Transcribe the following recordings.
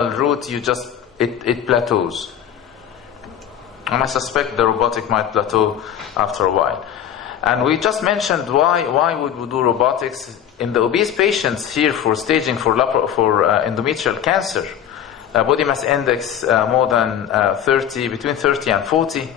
route, it plateaus. And I suspect the robotic might plateau after a while. And we just mentioned why would we do robotics in the obese patients here for staging for endometrial cancer. Body mass index more than 30, between 30 and 40.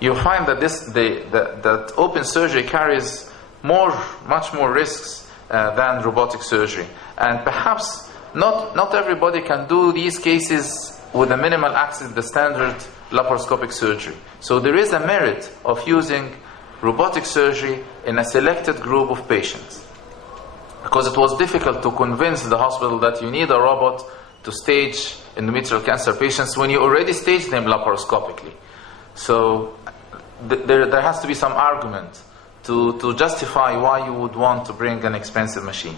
You find that that open surgery carries much more risks than robotic surgery. And perhaps not everybody can do these cases with a minimal access to the standard laparoscopic surgery. So there is a merit of using robotic surgery in a selected group of patients. Because it was difficult to convince the hospital that you need a robot to stage endometrial cancer patients when you already staged them laparoscopically. So there has to be some argument to justify why you would want to bring an expensive machine.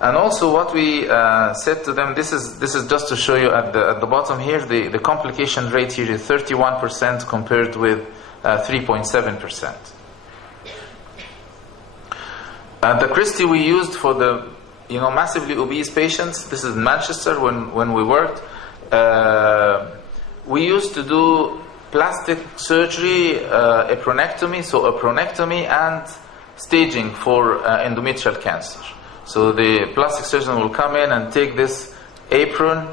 And also what we said to them, this is just to show you at the bottom here, the complication rate here is 31% compared with 3.7%. The Christie we used for the massively obese patients, this is in Manchester when we worked, we used to do plastic surgery, apronectomy, so apronectomy and staging for endometrial cancer. So the plastic surgeon will come in and take this apron,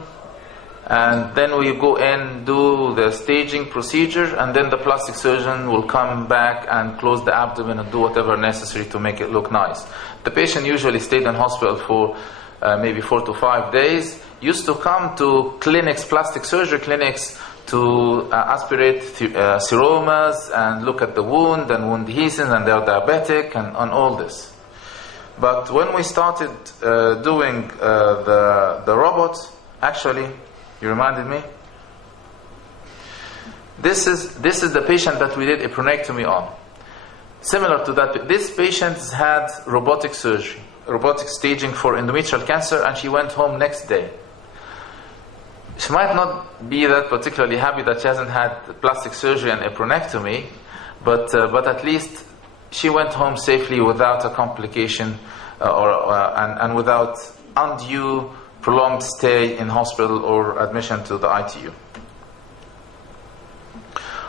and then we go in, do the staging procedure, and then the plastic surgeon will come back and close the abdomen and do whatever necessary to make it look nice. The patient usually stayed in hospital for maybe 4 to 5 days, used to come to clinics, plastic surgery clinics, to aspirate seromas and look at the wound and wound adhesions, and they're diabetic and on all this. But when we started doing the robot, actually, you reminded me. This is the patient that we did apronectomy on. Similar to that, this patient had robotic surgery, robotic staging for endometrial cancer, and she went home next day. She might not be that particularly happy that she hasn't had plastic surgery and apronectomy, but at least she went home safely without a complication and without undue prolonged stay in hospital or admission to the ITU.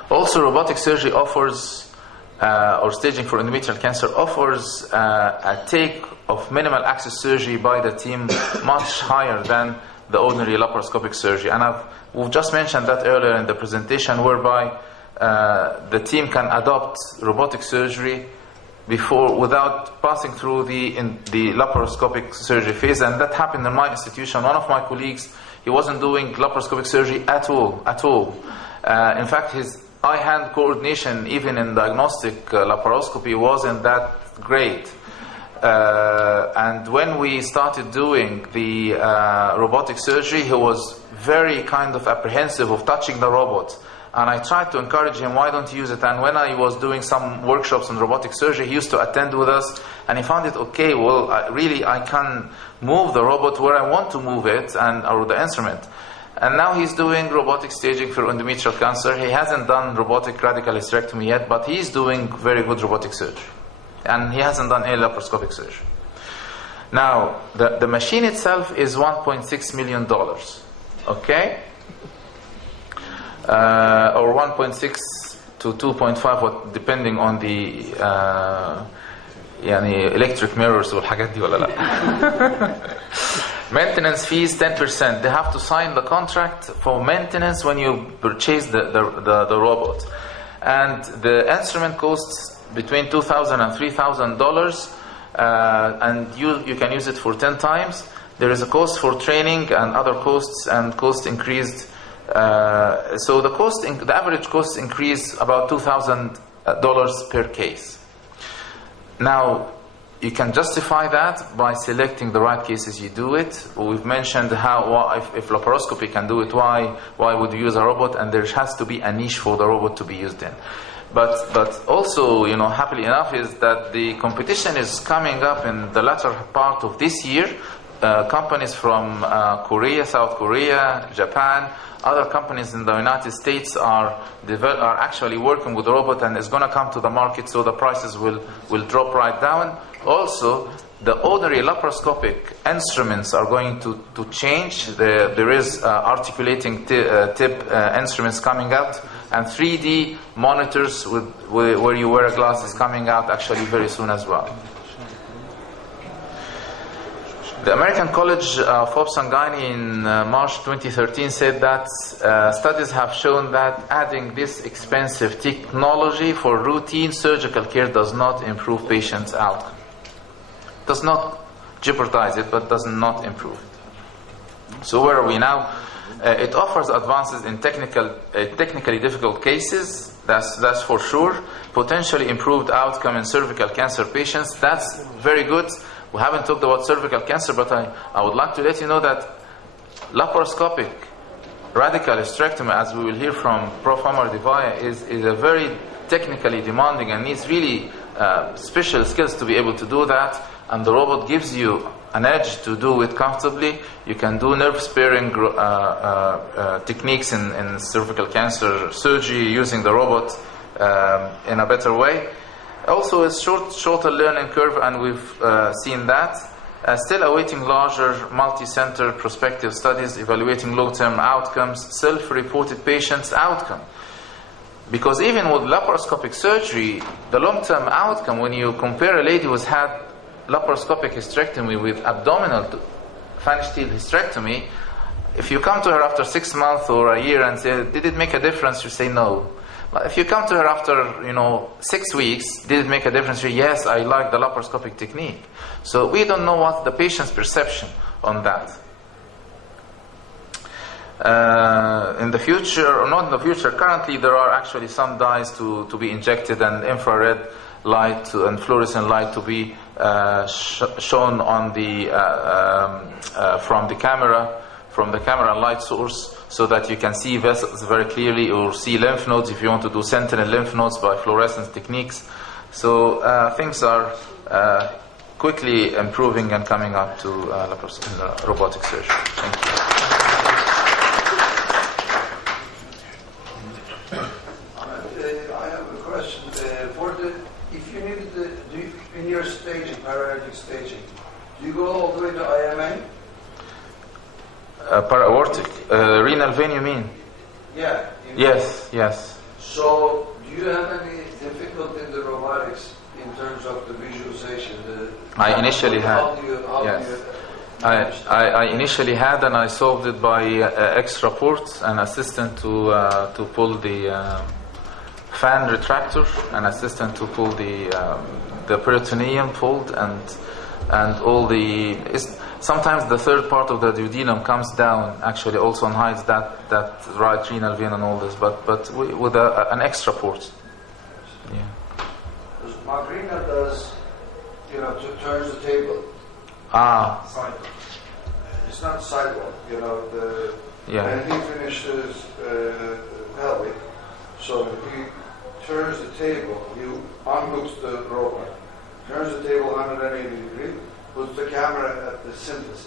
Also, robotic surgery offers, or staging for endometrial cancer offers a take of minimal access surgery by the team much higher than the ordinary laparoscopic surgery. And we've just mentioned that earlier in the presentation, whereby the team can adopt robotic surgery without passing through the laparoscopic surgery phase. And that happened in my institution. One of my colleagues, he wasn't doing laparoscopic surgery at all. In fact, his eye-hand coordination, even in diagnostic laparoscopy, wasn't that great. And when we started doing the robotic surgery, he was very kind of apprehensive of touching the robot. And I tried to encourage him, why don't you use it? And when I was doing some workshops on robotic surgery, he used to attend with us, and he found it okay. Well, I can move the robot where I want to move it, or the instrument. And now he's doing robotic staging for endometrial cancer. He hasn't done robotic radical hysterectomy yet, but he's doing very good robotic surgery. And he hasn't done any laparoscopic surgery. Now, the machine itself is $1.6 million. Okay? Or 1.6 to 2.5, depending on the electric mirrors والحاجات دي ولا لا. Maintenance fees 10%. They have to sign the contract for maintenance when you purchase the robot. And the instrument costs between $2,000 and $3,000, and you can use it for 10 times. There is a cost for training and other costs, and cost increased. So the average cost increased about $2,000 per case. Now, you can justify that by selecting the right cases you do it. We've mentioned if laparoscopy can do it, why would you use a robot? And there has to be a niche for the robot to be used in. But also, happily enough, is that the competition is coming up in the latter part of this year companies from Korea, South Korea, Japan, other companies in the United States are actually working with the robot, and it's going to come to the market, so the prices will drop right down. Also, the ordinary laparoscopic instruments are going to change. There is articulating tip instruments coming out, and 3D monitors where you wear a glass is coming out actually very soon as well. The American College of Obs and Gynae in March 2013 said that studies have shown that adding this expensive technology for routine surgical care does not improve patients' outcome. Does not jeopardize it, but does not improve it. So where are we now? It offers advances in technically difficult cases, that's for sure. Potentially improved outcome in cervical cancer patients, that's very good. We haven't talked about cervical cancer, but I would like to let you know that laparoscopic radical hysterectomy, as we will hear from Prof. Ahmed, is a very technically demanding and needs really special skills to be able to do that. And the robot gives you an edge to do it comfortably. You can do nerve-sparing techniques in cervical cancer surgery using the robot in a better way. Also, a shorter learning curve, and we've seen that. Still awaiting larger multi-center prospective studies evaluating long-term outcomes, self-reported patients' outcome. Because even with laparoscopic surgery, the long-term outcome, when you compare a lady who's had laparoscopic hysterectomy with abdominal phalangeal hysterectomy, if you come to her after 6 months or a year and say, did it make a difference? You say no. But if you come to her after 6 weeks, did it make a difference? Yes, I like the laparoscopic technique. So we don't know what the patient's perception on that. In the future, or not in the future, currently there are actually some dyes to be injected, and infrared light and fluorescent light to be shown on the from the camera light source, so that you can see vessels very clearly, or see lymph nodes if you want to do sentinel lymph nodes by fluorescence techniques. So things are quickly improving and coming up to robotic surgery. Thank you. I have a question. If you need in your staging, paralytic staging, do you go all the way to IMA? Para-aortic, renal vein, you mean? Yeah. Yes. So, do you have any difficulty in the robotics in terms of the visualization? I initially had. Yes. I initially had, and I solved it by extra ports, an assistant to pull the fan retractor, an assistant to pull the peritoneum pulled, and all the. Sometimes the third part of the duodenum comes down, actually also and hides that right renal vein and all this, but with an extra port. Yeah. Magrina does, turns the table. Sidewalk. It's not sidewalk, And he finishes pelvic, so he turns the table, he unhooks the robot, turns the table 180 degrees, puts the camera at the symphysis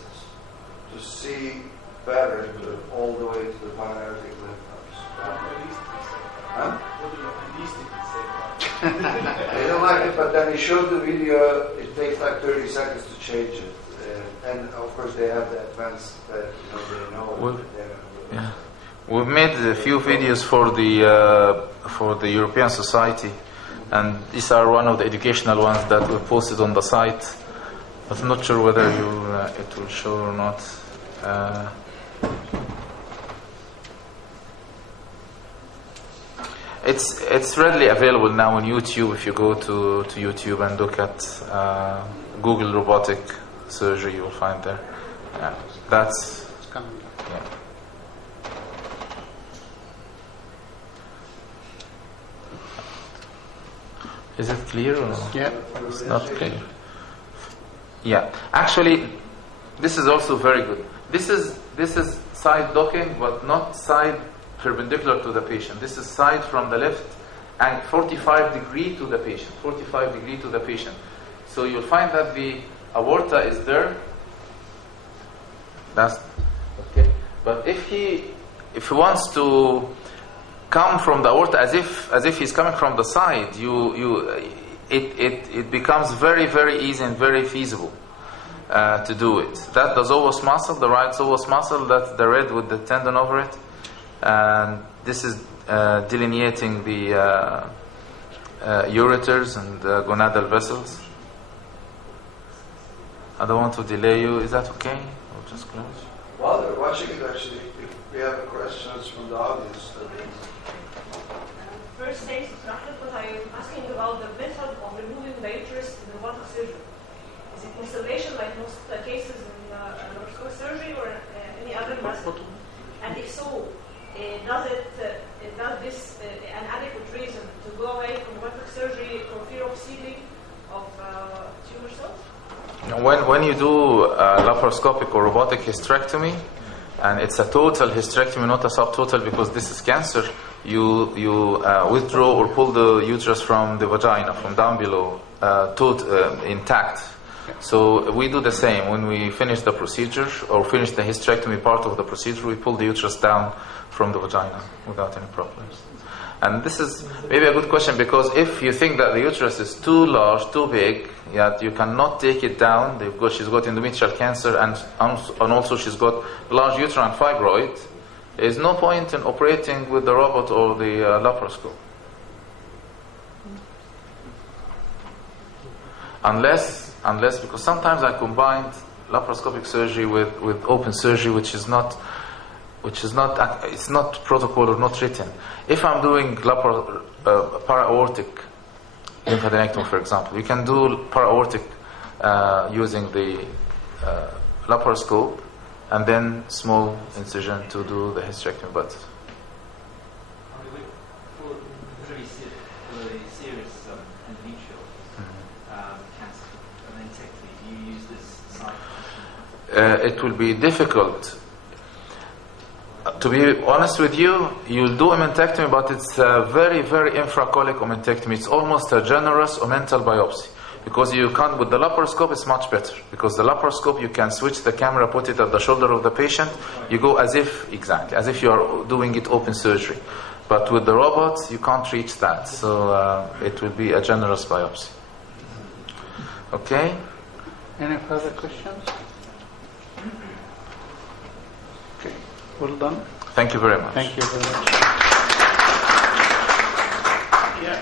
to see better all the way to the paralytic lymph nodes. Huh? They don't like it, but then he showed the video. It takes like 30 seconds to change it, and of course they have the advanced that they know. Yeah, we've made a few videos for the European Society, and these are one of the educational ones that we posted on the site. But I'm not sure whether it will show or not. It's readily available now on YouTube. If you go to YouTube and look at Google robotic surgery, you will find there. Yeah, that's coming. Yeah. Is it clear or no? Yeah, it's not clear. Yeah, actually, this is also very good. This is side docking, but not side perpendicular to the patient. This is side from the left and 45 degree to the patient. 45 degree to the patient. So you'll find that the aorta is there, That's okay. But if he wants to come from the aorta as if he's coming from the side, it becomes very, very easy and very feasible to do it. That the psoas muscle, the right psoas muscle, that's the red with the tendon over it, and this is delineating the ureters and gonadal vessels. I don't want to delay you. Is that okay? I'll just close. While they're watching it, actually, if we have questions from the audience. First, thanks to Ahmed, but I'm asking about the method of removing the uterus in robotic surgery. Is it conservation like most cases in laparoscopic surgery or any other method? And if so, does this an adequate reason to go away from robotic surgery for fear of sealing of tumor cells? When you do laparoscopic or robotic hysterectomy, and it's a total hysterectomy, not a subtotal, because this is cancer, you withdraw or pull the uterus from the vagina, from down below, intact. So we do the same. When we finish the procedure or finish the hysterectomy part of the procedure, we pull the uterus down from the vagina without any problems. And this is maybe a good question, because if you think that the uterus is too large, too big, you cannot take it down because she's got endometrial cancer and also she's got large uterine fibroid, there's no point in operating with the robot or the laparoscope. Unless, because sometimes I combined laparoscopic surgery with open surgery, which is not protocol or not written. If I'm doing para-aortic lymphadenectomy, for example, you can do para-aortic using the laparoscope and then small incision to do the hysterectomy. But for the serious endometrial cancer, do you use this side? It will be difficult. To be honest with you, you'll do omentectomy, but it's a very, very infracolic omentectomy. It's almost a generous omental biopsy. Because you can't, with the laparoscope, it's much better. Because the laparoscope, you can switch the camera, put it at the shoulder of the patient. You go as if you are doing it open surgery. But with the robots, you can't reach that. So it will be a generous biopsy. Okay? Any further questions? Okay. Well done. Thank you very much. Thank you very much. Yeah.